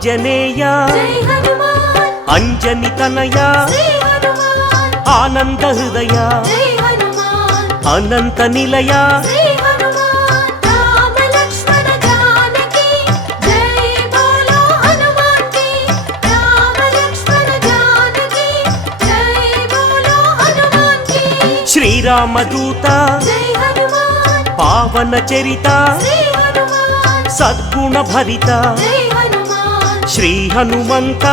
ఆంజనేయ అంజని తనయ ఆనంద హృదయ అనంత నిలయ శ్రీరామదూత పావన చరిత సద్గుణ భరిత శ్రీ హనుమంత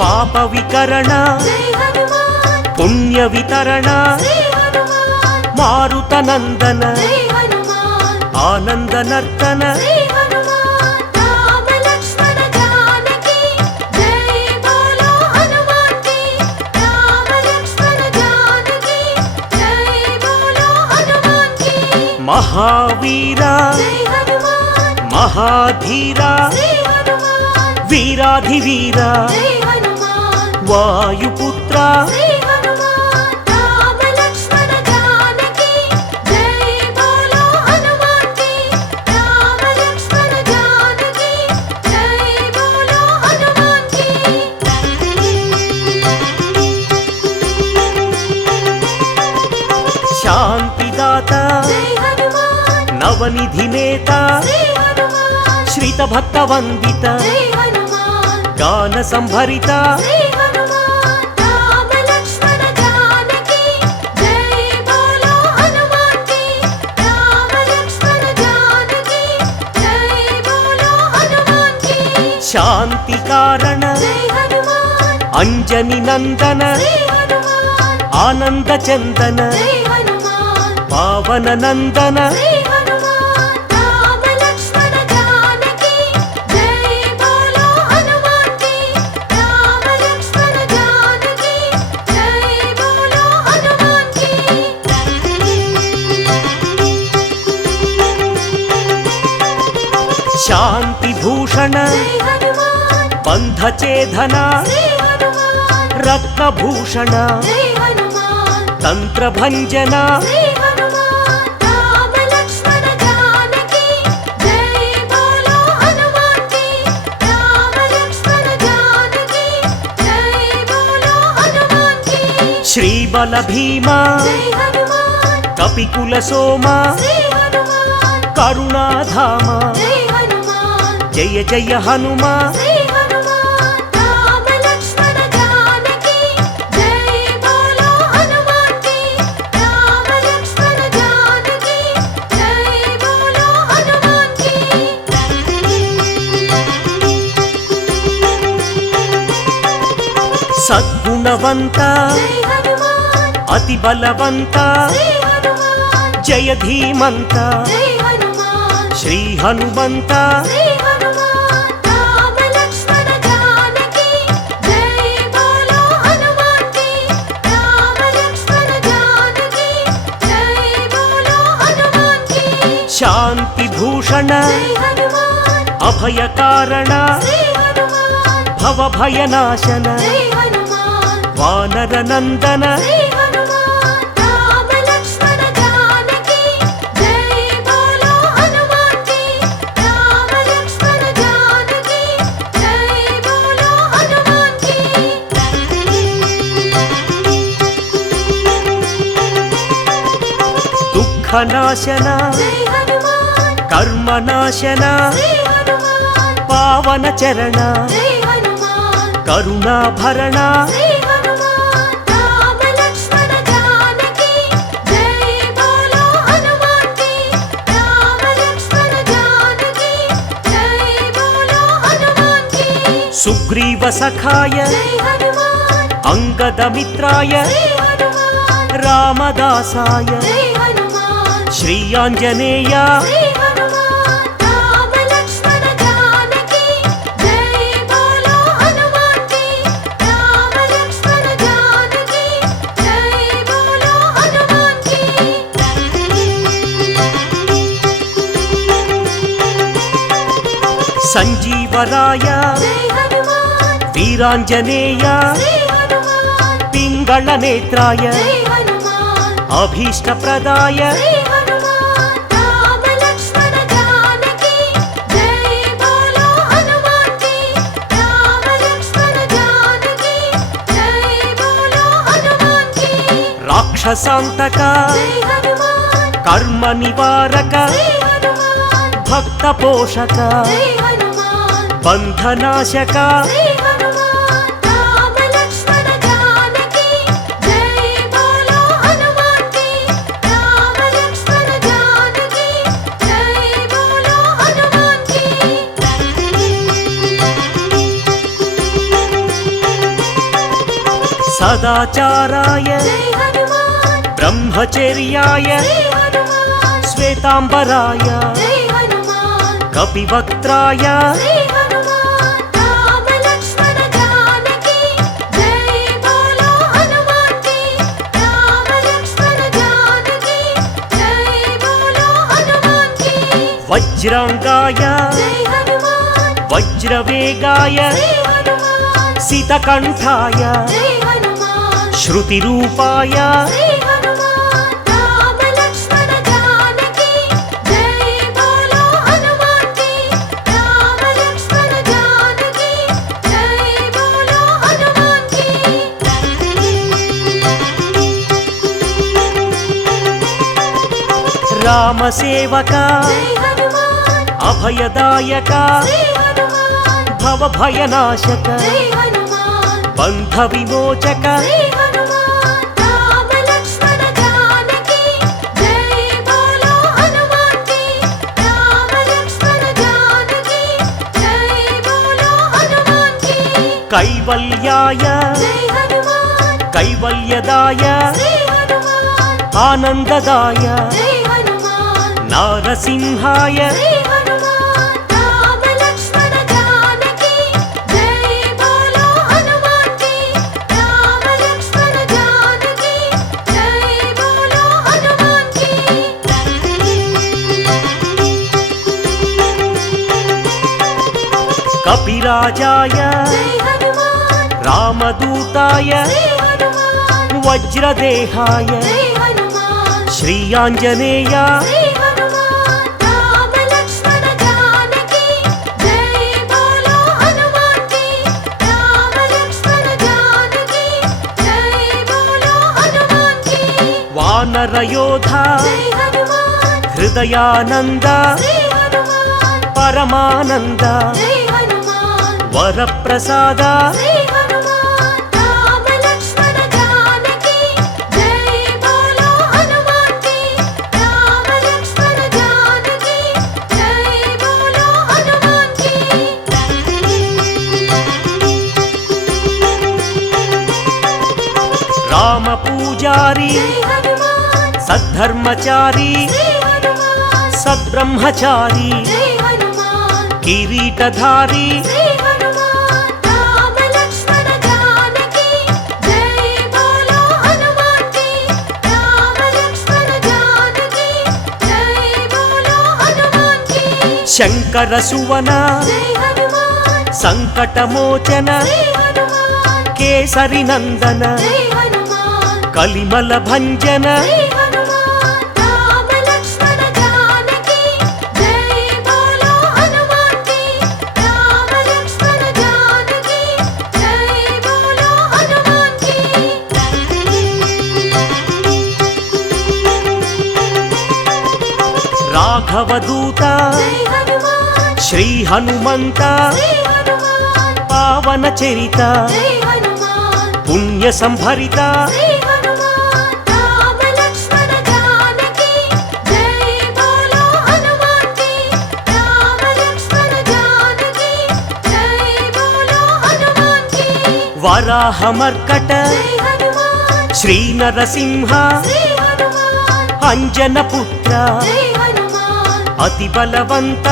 పాప వికరణ పుణ్య వితరణ మారుత నందన ఆనంద నర్తన మహావీర మహాధీర వీరాధివీర వాయుపుత్ర శాంతిదాత నవనిధి నేత శ్రీత భక్త వందిత గాన సంభరిత శాంతి కారణ అంజని నందన ఆనంద చందన పావన నందన శాంతి భూషణ బంధచేధన రత్నభూషణ తంత్రభంజన శ్రీబల భీమ కపికుల సోమ కరుణాధామ జయ జయ హనుమ సద్గుణవంత అతి బలవంత జయ ధీమంత శ్రీ హనుమంత శాంతి భూషణ అభయ కారణ భవభయనాశన వానర నందన దుఃఖనాశన కర్మనాశన పావన చరణ కరుణాభరణ సుగ్రీవ సఖాయ అంగదమిత్రాయ రామదాసాయ శ్రీ ఆంజనేయ వరవరాయ వీరాంజనేయ పింగళ నేత్రాయ అభీష్టప్రదాయ రాక్షసాంతక కర్మ నివారక భక్త పోషక బంధనాశక సదాచారాయ బ్రహ్మచర్యాయ శ్వేతాంబరాయ కపివక్త్రాయ వజ్రాంగాయ వజ్రవేగాయ సితకంఠాయ శృతిరూపాయ రామసేవక అభయదాయక భవభయనాశక బంధ విమోచక కైవల్యాయ కైవల్యదాయ ఆనందదాయ నారసింహాయ కపిరాజాయ రామదూతాయ వజ్రదేహాయ శ్రీయాంజనేయ వానరయోధ హృదయానంద పరమానంద వరప్రసాద రామ పూజారి సద్ధర్మచారి సద్బ్రహ్మచారి కిరీటధారి శంకర సువన సంకటమోచన కేసరి నందన కలిమల భంజన రాఘవదూత శ్రీ హనుమంత పావన చరిత పుణ్య సంభరిత వరాహమర్కట శ్రీ నరసింహ అంజన పుత్ర అతి బలవంత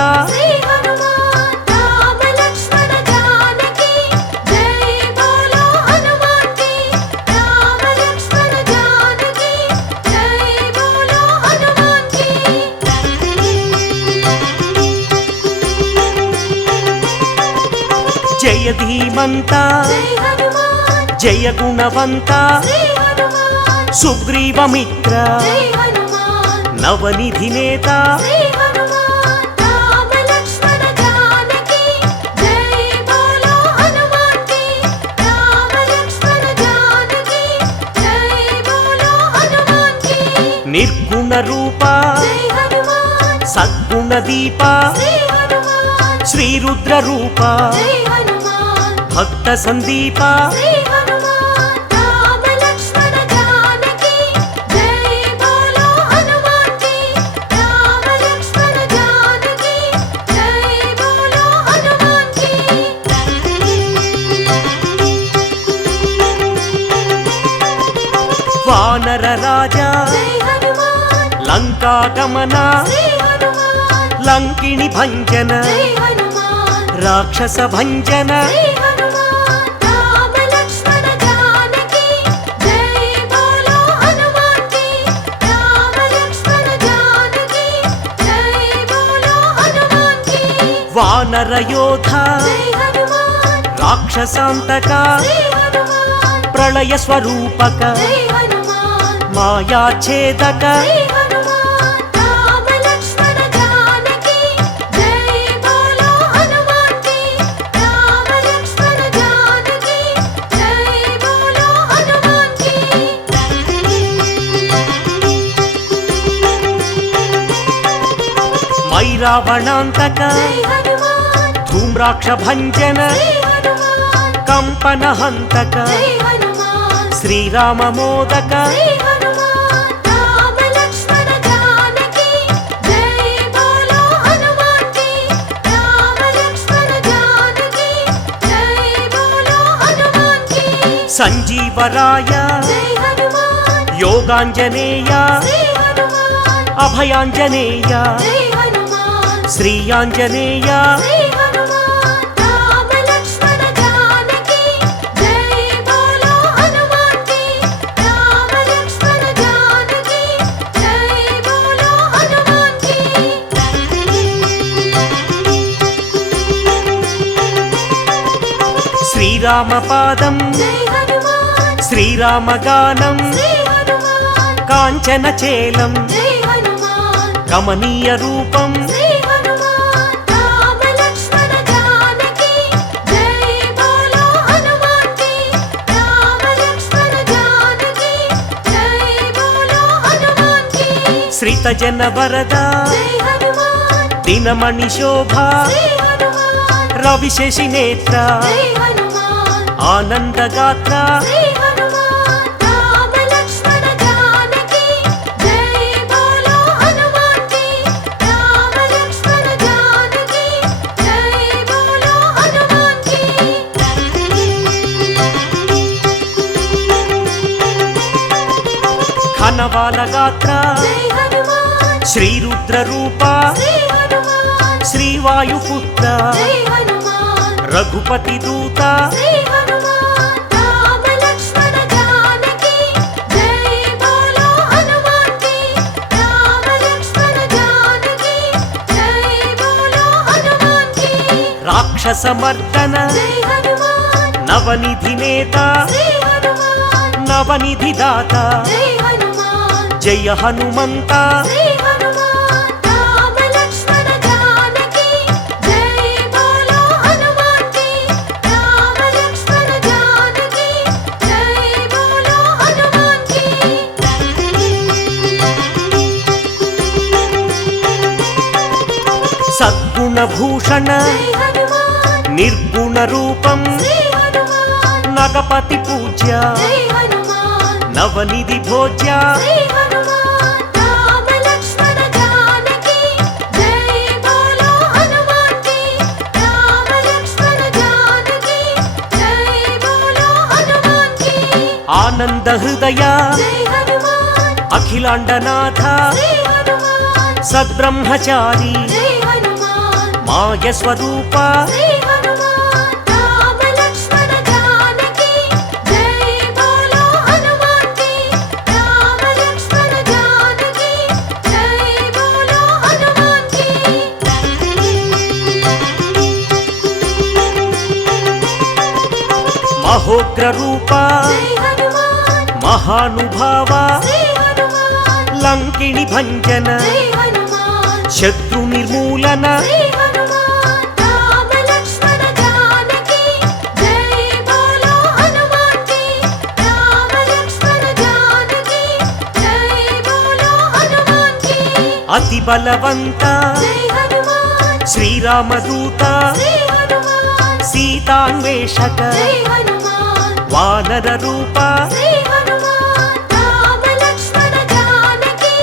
జయ ధీమంత జై హనుమాన్ జయ గుణవంత శ్రీ హనుమాన్ సుగ్రీవమిత్ర జై హనుమాన్ నవనిధి నేత శ్రీ హనుమాన్ రామ లక్ష్మణ జానకి జై బోలో హనుమాన్ కి రామ లక్ష్మణ జానకి జై బోలో హనుమాన్ కి నిర్గుణ రూప జై హనుమాన్ సద్గుణ దీప శ్రీ హనుమాన్ శ్రీ రుద్ర రూప జై హనుమాన్ భక్త సందీప శ్రీ హనుమాన్ రామ లక్ష్మణ జానకి జై బోలో హనుమాన్ కి రామ లక్ష్మణ జానకి జై బోలో హనుమాన్ కి వానర రాజా జై హనుమాన్ లంకా గమన శ్రీ హనుమాన్ లంకిణి భంజన జై హనుమాన్ రాక్షస భంజన శ్రీ హనుమాన్ రామ లక్ష్మణ జానకి జై బోలో హనుమాన్ కి రామ లక్ష్మణ జానకి జై బోలో హనుమాన్ కి వానర యోధ జై హనుమాన్ రాక్షసాంతక శ్రీ హనుమాన్ ప్రళయ స్వరూపక జై హనుమాన్ మాయాఛేదక శ్రీ హనుమాన్ రామ లక్ష్మణ జానకి జై బోలో హనుమాన్ కి రామ లక్ష్మణ జానకి జై బోలో హనుమాన్ కి మైరావణాంతక జై హనుమాన్ ధూమ్రాక్ష భంజన శ్రీ హనుమాన్ కంపన హంతక జై హనుమాన్ శ్రీరామ మోదక శ్రీ హనుమాన్ రామ లక్ష్మణ జానకి జై బోలో హనుమాన్ కి రామ లక్ష్మణ జానకి జై బోలో హనుమాన్ కి సంజీవరాయ జై హనుమాన్ యోగాంజనేయ శ్రీ హనుమాన్ అభయాంజనేయ జై హనుమాన్ శ్రీయాంజనేయ శ్రీ హనుమాన్ రామ లక్ష్మణ జానకి జై బోలో హనుమాన్ కి రామ లక్ష్మణ జానకి జై బోలో హనుమాన్ కి శ్రీరామ పాదం జై హనుమాన్ శ్రీరామ గానం శ్రీ హనుమాన్ కాంచన చేలం జై హనుమాన్ కమనీయ రూపం శ్రీ హనుమాన్ రామ లక్ష్మణ జానకి జై బోలో హనుమాన్ కి రామ లక్ష్మణ జానకి జై బోలో హనుమాన్ కి శ్రిత జన వరద జై హనుమాన్ దినమణి శోభ శ్రీ హనుమాన్ రవిశేషి నేత్ర జై హనుమాన్ ఆనందగాత్ర శ్రీ హనుమాన్ రామ లక్ష్మణ జానకి జై బోలో హనుమాన్ కి రామ లక్ష్మణ జానకి జై బోలో హనుమాన్ కి ఘనవాల గాత్ర జై హనుమాన్ శ్రీరుద్ర రూప శ్రీ హనుమాన్ శ్రీవాయుపుత్ర జై హనుమాన్ రఘుపతి దూత శ్రీ హనుమాన్ రామ లక్ష్మణ జానకి జై బోలో హనుమాన్ కి రామ లక్ష్మణ జానకి జై బోలో హనుమాన్ కి రాక్షస మర్దన జై హనుమాన్ నవనిధి నేత శ్రీ హనుమాన్ నవనిధి దాత జై హనుమాన్ జయ హనుమంత శ్రీ హనుమాన్ రామ లక్ష్మణ జానకి జై బోలో హనుమాన్ కి రామ లక్ష్మణ జానకి జై బోలో హనుమాన్ కి సద్గుణ భూషణ జై హనుమాన్ నిర్గుణ రూపం శ్రీ హనుమాన్ నగపతి పూజ్య జై హనుమాన్ నవనిధి భోజ్య శ్రీ హనుమాన్ రామ లక్ష్మణ జానకి జై బోలో హనుమాన్ కి రామ లక్ష్మణ జానకి జై బోలో హనుమాన్ కి ఆనంద హృదయ జై హనుమాన్ అఖిలాండనాథ శ్రీ హనుమాన్ సద్బ్రహ్మచారి జై హనుమాన్ మాయ స్వరూప శ్రీ హనుమాన్ రామ లక్ష్మణ జానకి జై బోలో హనుమాన్ కి రామ లక్ష్మణ జానకి జై బోలో హనుమాన్ కి మహోగ్ర రూప జై హనుమాన్ మహానుభావ శ్రీ హనుమాన్ లంకిణి భంజన జై హనుమాన్ శత్రు నిర్మూలన శ్రీ హనుమాన్ రామ లక్ష్మణ జానకి జై బోలో హనుమాన్ కి రామ లక్ష్మణ జానకి జై బోలో హనుమాన్ కి అతి బలవంత జై హనుమాన్ శ్రీరామదూత శ్రీ హనుమాన్ సీతాన్వేషక జై హనుమాన్ వానర రూప శ్రీ హనుమాన్ రామ లక్ష్మణ జానకి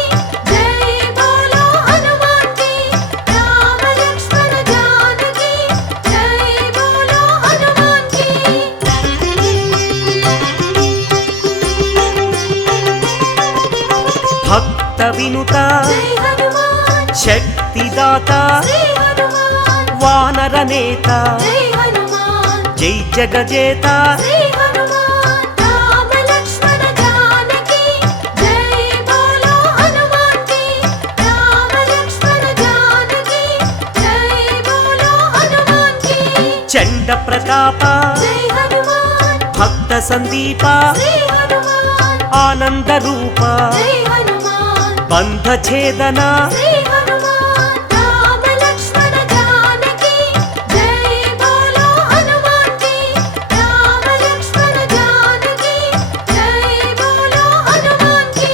జై బోలో హనుమాన్ కి రామ లక్ష్మణ జానకి జై బోలో హనుమాన్ కి భక్త వినుత జై హనుమాన్ శక్తిదాత శ్రీ హనుమాన్ వానర నేత జై హనుమాన్ జై జగజేత శ్రీ హనుమాన్ రామ లక్ష్మణ జానకి జై బోలో హనుమాన్ కి రామ లక్ష్మణ జానకి జై బోలో హనుమాన్ కి చండ ప్రతాప జై హనుమాన్ భక్త సందీప శ్రీ హనుమాన్ ఆనంద రూప జై హనుమాన్ బంధ ఛేదన శ్రీ హనుమాన్ రామ లక్ష్మణ జానకి జై బోలో హనుమాన్ కి రామ లక్ష్మణ జానకి జై బోలో హనుమాన్ కి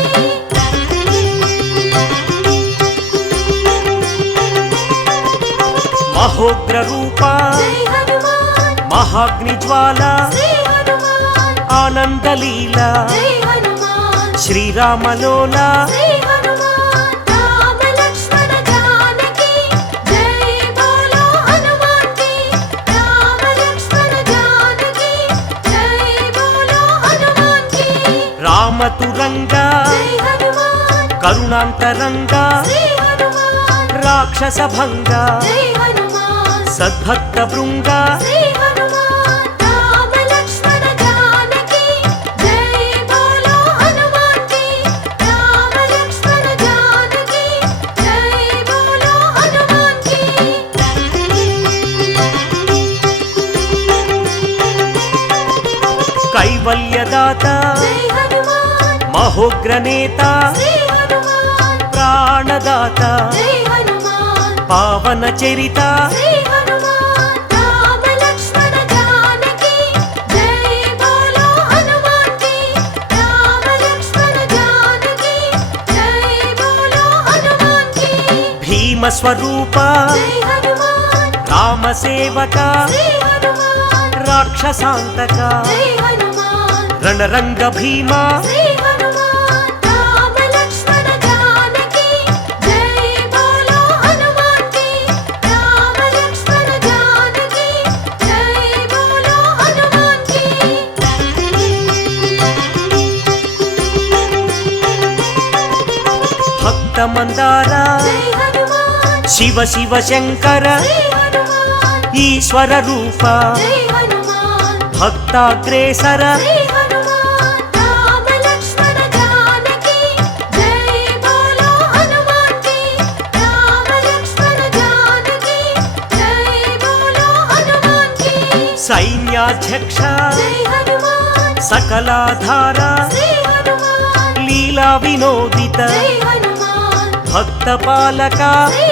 మహోగ్ర రూప జై హనుమాన్ మహాగ్ని జ్వాల శ్రీ హనుమాన్ ఆనందలీల జై హనుమాన్ శ్రీరామలోల శ్రీ హనుమాన్ రామ లక్ష్మణ జానకి జై బోలో హనుమాన్ కి రామ లక్ష్మణ జానకి జై బోలో హనుమాన్ కి రామతురంగ జై హనుమాన్ కరుణాంతరంగ శ్రీ హనుమాన్ రాక్షస భంగ జై హనుమాన్ సద్భక్త బృంగ శ్రీ హనుమాన్ రామ లక్ష్మణ జానకి జై బోలో హనుమాన్ కి రామ లక్ష్మణ జానకి జై బోలో హనుమాన్ కి కైవల్యదాత జై హనుమాన్ మహోగ్ర నేత శ్రీ హనుమాన్ ప్రాణదాత జై హనుమాన్ పావన చరిత శ్రీ హనుమాన్ రామ లక్ష్మణ జానకి జై బోలో హనుమాన్ కి రామ లక్ష్మణ జానకి జై బోలో హనుమాన్ కి భీమ స్వరూప జై హనుమాన్ రామ సేవక శ్రీ హనుమాన్ రాక్షసాంతక జై హనుమాన్ రణరంగ భీమ శ్రీ హనుమాన్ రామ లక్ష్మణ జానకి జై బోలో హనుమాన్ కి రామ లక్ష్మణ జానకి జై బోలో హనుమాన్ కి భక్త మందార జై హనుమాన్ శివ శివ శంకర శ్రీ హనుమాన్ ఈశ్వర రూప జై హనుమాన్ భక్తాగ్రేసర శ్రీ హనుమాన్ రామ లక్ష్మణ జానకి జై బోలో హనుమాన్ కి రామ లక్ష్మణ జానకి జై బోలో హనుమాన్ కి సైన్యాధ్యక్ష జై హనుమాన్ సకలాధార శ్రీ హనుమాన్ లీలా వినోదిత జై హనుమాన్ భక్త పాలక శ్రీ